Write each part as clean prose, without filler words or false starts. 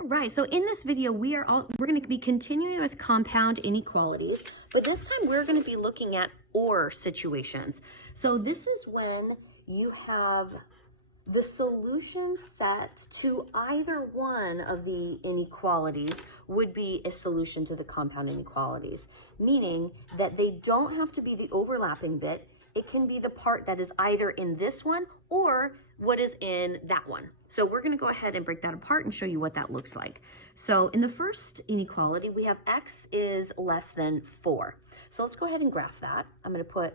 All right, so in this video, we're going to be continuing with compound inequalities, but this time we're going to be looking at OR situations. So this is when you have the solution set to either one of the inequalities would be a solution to the compound inequalities, meaning that they don't have to be the overlapping bit. It can be the part that is either in this one or what is in that one. So we're going to go ahead and break that apart and show you what that looks like. So in the first inequality, we have x is less than 4. So let's go ahead and graph that. I'm going to put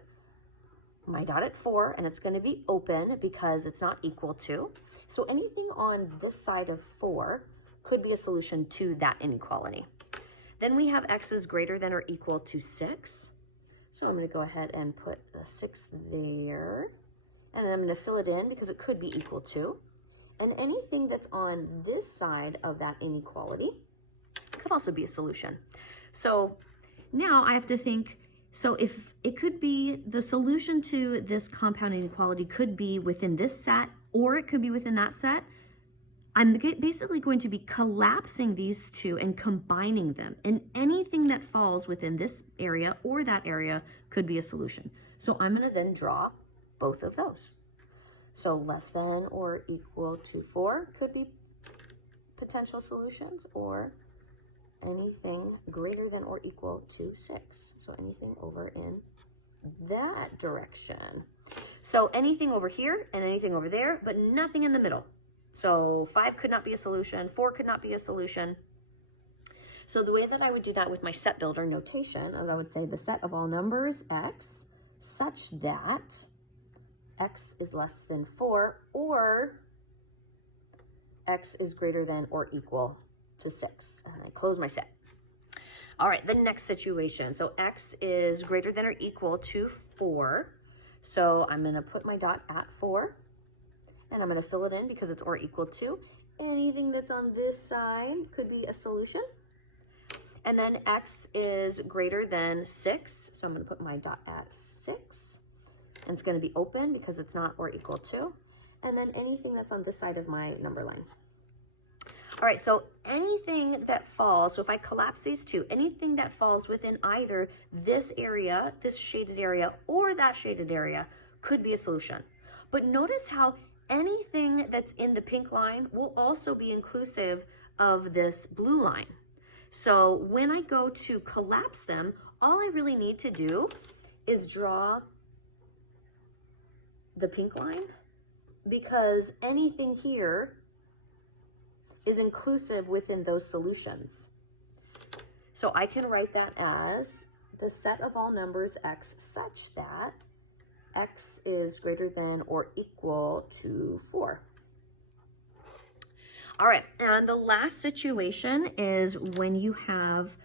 my dot at 4, and it's going to be open because it's not equal to. So anything on this side of 4 could be a solution to that inequality. Then we have x is greater than or equal to 6. So I'm going to go ahead and put the 6 there, and then I'm going to fill it in because it could be equal to. And anything that's on this side of that inequality could also be a solution. So now I have to think, so if it could be the solution to this compound inequality could be within this set, or it could be within that set, I'm basically going to be collapsing these two and combining them, and anything that falls within this area or that area could be a solution. So I'm going to then draw both of those. So less than or equal to 4 could be potential solutions, or anything greater than or equal to 6. So anything over in that direction. So anything over here and anything over there, but nothing in the middle. So 5 could not be a solution, 4 could not be a solution. So the way that I would do that with my set builder notation, I would say the set of all numbers x such that x is less than 4 or x is greater than or equal to 6. And I close my set. All right, the next situation. So x is greater than or equal to 4. So I'm going to put my dot at 4. And I'm going to fill it in because it's or equal to. Anything that's on this side could be a solution. And then x is greater than 6. So I'm going to put my dot at 6. And it's going to be open because it's not or equal to. And then anything that's on this side of my number line. All right, so anything that falls, so if I collapse these two, anything that falls within either this area, this shaded area, or that shaded area could be a solution. But notice how anything that's in the pink line will also be inclusive of this blue line. So when I go to collapse them, all I really need to do is draw the pink line, because anything here is inclusive within those solutions. So I can write that as the set of all numbers x such that x is greater than or equal to 4. All right, and the last situation is when you have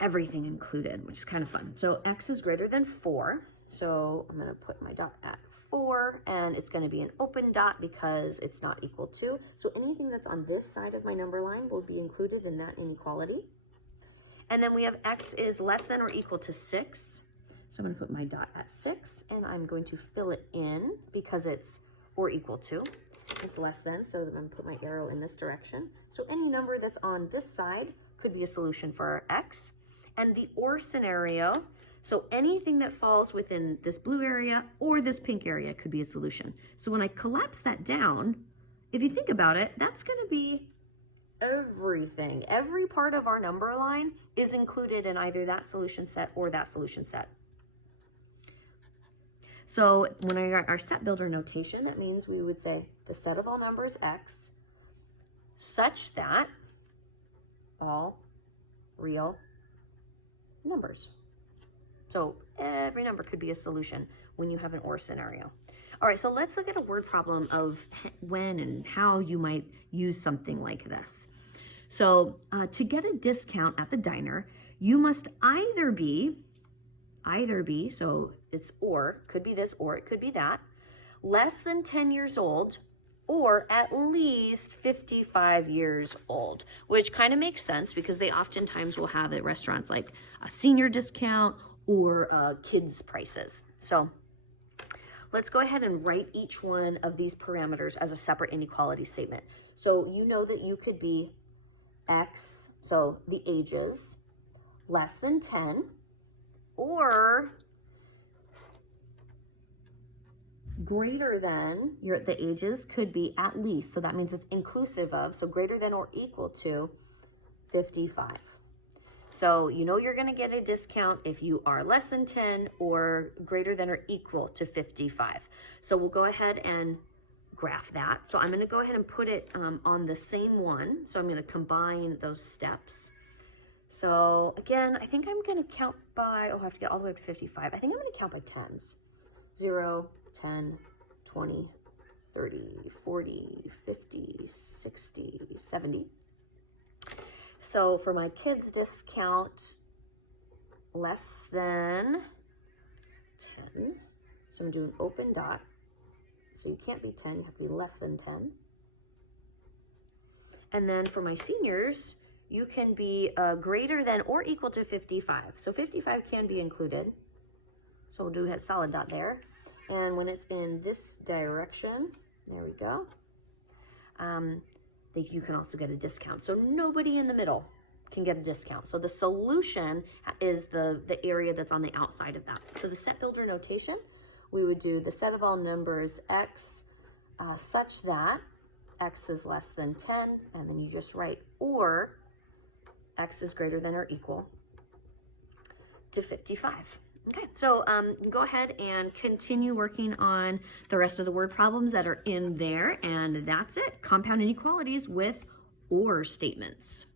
everything included, which is kind of fun. So x is greater than 4. So I'm going to put my dot at 4, and it's going to be an open dot because it's not equal to. So anything that's on this side of my number line will be included in that inequality. And then we have x is less than or equal to 6. So I'm going to put my dot at 6, and I'm going to fill it in because it's or equal to. It's less than, so I'm going to put my arrow in this direction. So any number that's on this side could be a solution for our x. And the or scenario, so anything that falls within this blue area or this pink area could be a solution. So when I collapse that down, if you think about it, that's going to be everything. Every part of our number line is included in either that solution set or that solution set. So when I write our set builder notation, that means we would say the set of all numbers x such that all real numbers. So every number could be a solution when you have an or scenario. All right, so let's look at a word problem of when and how you might use something like this. So to get a discount at the diner, you must either be, so it's or, could be this or it could be that, less than 10 years old, or at least 55 years old, which kind of makes sense because they oftentimes will have at restaurants like a senior discount or kids prices. So let's go ahead and write each one of these parameters as a separate inequality statement. So you know that you could be X, so the ages, less than 10, or greater than, the ages could be at least, so that means it's inclusive of, so greater than or equal to 55. So you know you're going to get a discount if you are less than 10 or greater than or equal to 55. So we'll go ahead and graph that. So I'm going to go ahead and put it on the same one. So I'm going to combine those steps. So again, I think I'm going to count by, I have to get all the way up to 55. I think I'm going to count by tens. 0, 10, 20, 30, 40, 50, 60, 70. So for my kids discount, less than 10. So I'm doing open dot. So you can't be 10, you have to be less than 10. And then for my seniors, you can be greater than or equal to 55. So 55 can be included. So we'll do a solid dot there. And when it's in this direction, there we go, you can also get a discount. So nobody in the middle can get a discount. So the solution is the area that's on the outside of that. So the set builder notation, we would do the set of all numbers x such that x is less than 10, and then you just write or x is greater than or equal to 55. Okay, so go ahead and continue working on the rest of the word problems that are in there, and that's it. Compound inequalities with or statements.